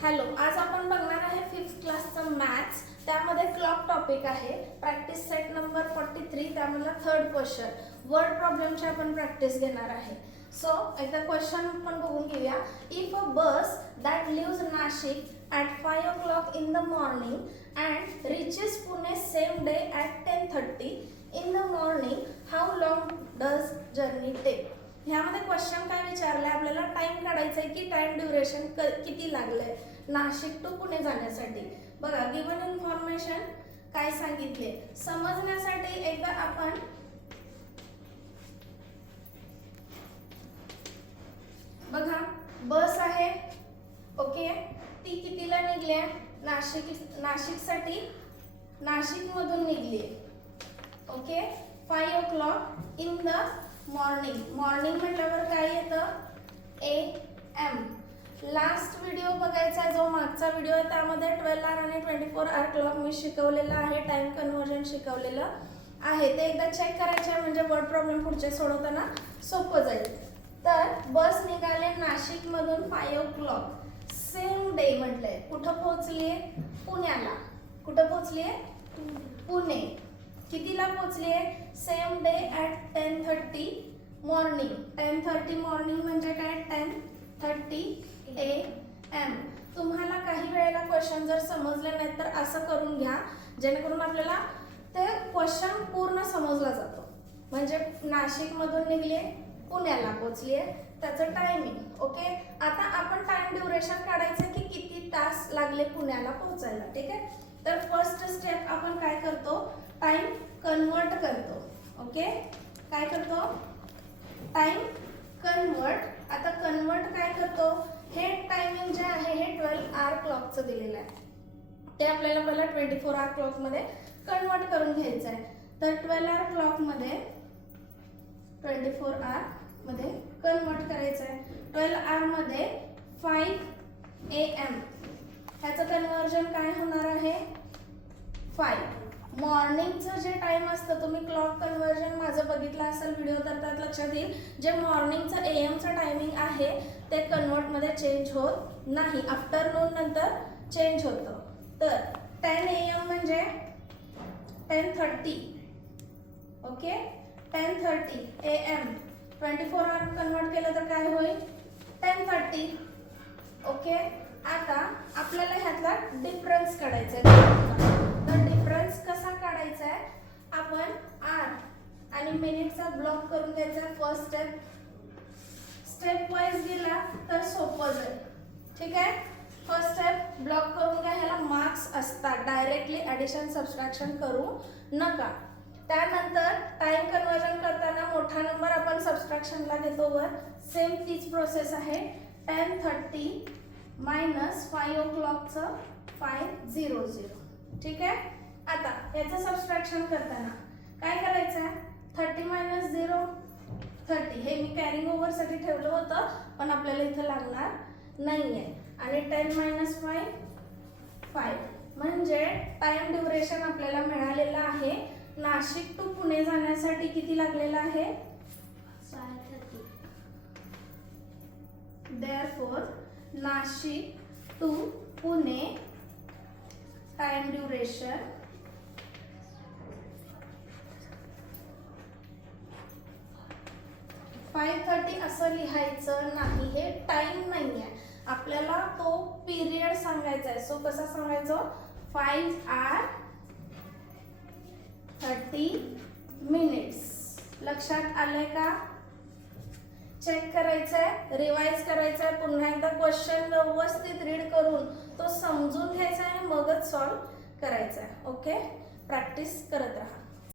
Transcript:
Hello, आज आपण बघणार आहे 5th क्लासचा मॅथ्स. त्यामध्ये क्लॉक टॉपिक आहे. Practice set number 43. त्यामधला थर्ड क्वेश्चन वर्ड प्रॉब्लेमची आपण प्रॅक्टिस घेणार आहे. सो एकदा क्वेश्चन आपण बघून घेऊया. If a bus that leaves Nashik at 5 o'clock in the morning and reaches Pune same day at 10:30 in the morning, how long does journey take? ह्यामध्ये question काय विचारलंय, आपल्याला टाइम काढायचा आहे की टाइम ड्युरेशन किती लागलंय नाशिक टू पुणे जाण्यासाठी. बघा, गिवन इन्फॉर्मेशन काय सांगितले समजण्यासाठी एकदा आपण बघा, बस आहे ओके, ती कितीला निघली? नाशिकसाठी नाशिक मधून निघली okay 5 o'clock in the morning. Morning म्हटल्यावर काय येतं? AM. लास्ट व्हिडिओ बघायचा जो मागचा व्हिडिओ आहे त्यामध्ये 12 hour आणि 24 hour क्लॉक मी शिकवलेला आहे, टाइम कन्वर्जन शिकवलेलं आहे. ते एकदा चेक करायचे म्हणजे वर्ड प्रॉब्लेम पुढचे सोडवताना सोपं जाईल. तर बस निघाले नाशिक मधून 5 o'clock. सेम डे म्हटलंय, कुठं पोहोचलीये? पुण्याला. कुठं पोहोचलीये? पुणे. कितीला पोहोचलीये? Same day at 10:30 morning. 10:30 morning म्हणजे काय? 10:30 AM. तुम्हाला काही वेळेला क्वेश्चन जर समजले नाही तर असं करून घ्या जेणेकरून आपल्याला ते क्वेश्चन पूर्ण समजला जातो. म्हणजे नाशिक मधून निघले, पुण्याला पोहोचलीये, त्याचं टायमिंग ओके. आता आपण टाइम ड्युरेशन काढायचं की किती तास लागले पुण्याला पोहोचायला. ठीक आहे, तर फर्स्ट स्टेप आपण काय करतो? टाइम कन्वर्ट करतो ओके. काय करतो? Time convert. आता कन्वर्ट काय करतो? हे टायमिंग जे आहे हे 12 hour क्लॉकचं दिलेलं आहे, ते आपल्याला पहिला 24 hour क्लॉक मध्ये कन्वर्ट करून घ्यायचं आहे. तर 12 hour क्लॉक मध्ये 24 hour मध्ये कन्वर्ट करायचं आहे. 12 hour मध्ये 5 AM. ह्याचं कन्वर्जन काय होणार आहे? 5. मॉर्निंगचं जे टाइम असतं, तुम्ही क्लॉक कन्वर्जन माझं बघितलं असेल व्हिडिओ तर त्यात लक्षात येईल, जे मॉर्निंगचं AM टायमिंग आहे ते कन्वर्टमध्ये चेंज होत नाही, आफ्टरनून नंतर चेंज होतं. तर 10 AM म्हणजे 10:30 ओके. 10:30 AM 24 hour कन्वर्ट केलं तर काय होईल? 10:30 ओके. आता आपल्याला ह्यातला डिफरन्स काढायचा आहे. तर डिफरन्स कसा काढायचा आहे? आपण आर आणि मिनिटचा ब्लॉक करून घ्यायचा. फर्स्ट स्टेप, स्टेप वाईज गेला तर सोपं जाईल. ठीक आहे, फर्स्ट स्टेप ब्लॉक करून घ्या. ह्याला मार्क्स असतात, डायरेक्टली ॲडिशन सबट्रॅक्शन करू नका. त्यानंतर टाइम कन्वर्जन करताना मोठा नंबर आपण सबट्रॅक्शनला घेतो वर. सेम तीच प्रोसेस आहे. 10:30 मायनस 5 o'clockचं 500. ठीक आहे. आता याचं सबट्रॅक्शन करताना काय करायचं आहे? 30 मायनस 0 30. हे मी कॅरिंग ओव्हर साठी ठेवलं होतं पण आपल्याला इथं लागणार नाहीये. आणि 10 मायनस 5 म्हणजे टाइम ड्युरेशन आपल्याला मिळालेलं आहे. नाशिक टू पुणे जाण्यासाठी किती लागलेला आहे? 5:30. Therefore Nashik to Pune time duration 5:30 असं लिहायचं नाही, हे टाइम नाही आहे, आपल्याला तो पिरियड सांगायचा आहे. सो कसा सांगायचं? 5 hour 30 minutes. लक्षात आलंय का? चेक करायचंय, रिवाइज करायचंय, पुन्हा एकदा क्वेश्चन व्यवस्थित रीड करून तो समजून घ्यायचा आहे, मगच सॉल्व करायचा आहे ओके. प्रॅक्टिस करत राहा.